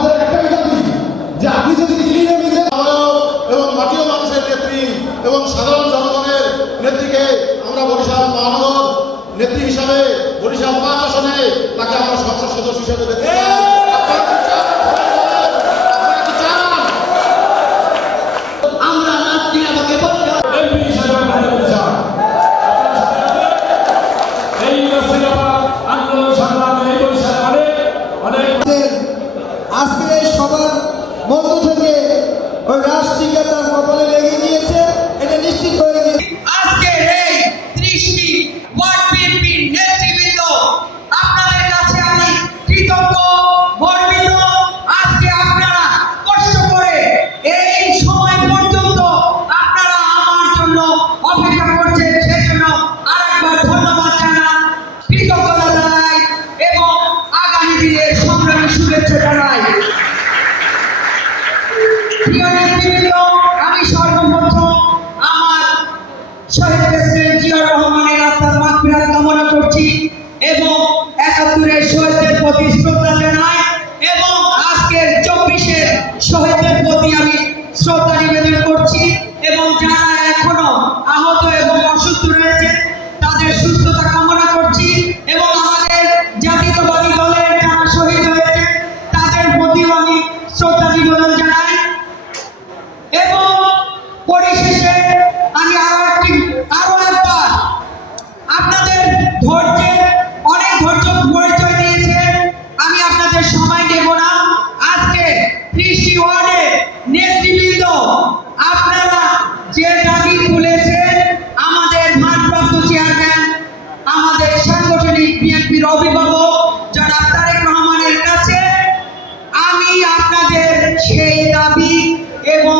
আমাদের একটা মেধা যে আপনি যদি দিল্লিতে মিশে এবং মাটিও মানুষের নেত্রী এবং সাধারণ জনগণের নেত্রীকে আমরা বরিশাল মহানগর নেত্রী হিসাবে বরিশাল পাঁচ আসনে তাকে আমরা সংসদ সদস্য হিসেবে দেখতে মধ্য থেকে ওই রাষ্ট্রীয়তা তার কপালে লেগে গিয়েছে, এটা নিশ্চিত হয়ে গিয়েছে। আজকে এই দৃষ্টি প্রিয় নেতৃবৃন্দ আমি আমার শহীদ প্রেসিডেন্ট জিয়া রহমানের কামনা করছি এবং একাত্তরের শহীদদের প্রতি শ্রদ্ধা জানাই পরিশেষে আমি আরও একটি, আরও একবার আপনাদের ধৈর্যের অনেক ধৈর্য পরিচয় দিয়েছেন আমি আপনাদের সময় নেব না। আজকে কৃষি ওয়ার্ডে নেতৃবৃন্দ, আপনারা যে দাবি তুলেছেন, আমাদের ভারপ্রাপ্ত চেয়ারম্যান, আমাদের সাংগঠনিক বিএনপির অভিভাবক জনাব তারেক রহমানের কাছে, আমি আপনাদের সেই দাবি এবং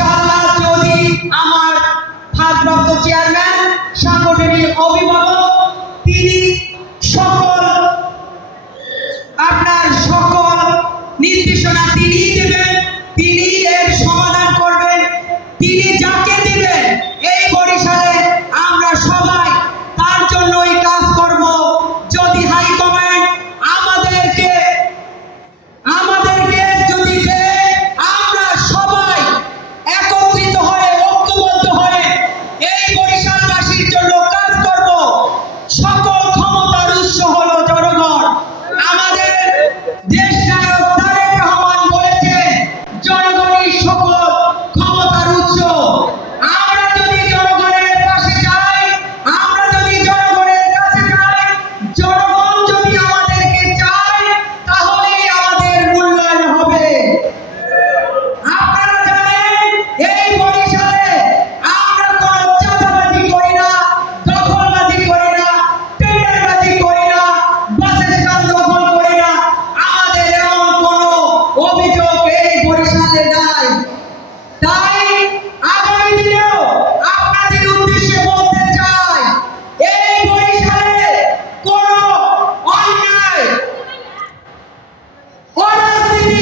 ইনশাআল্লাহ যদি আমার ভারপ্রাপ্ত চেয়ারম্যান সাংগঠনিক অভিভাবক তিনি সকল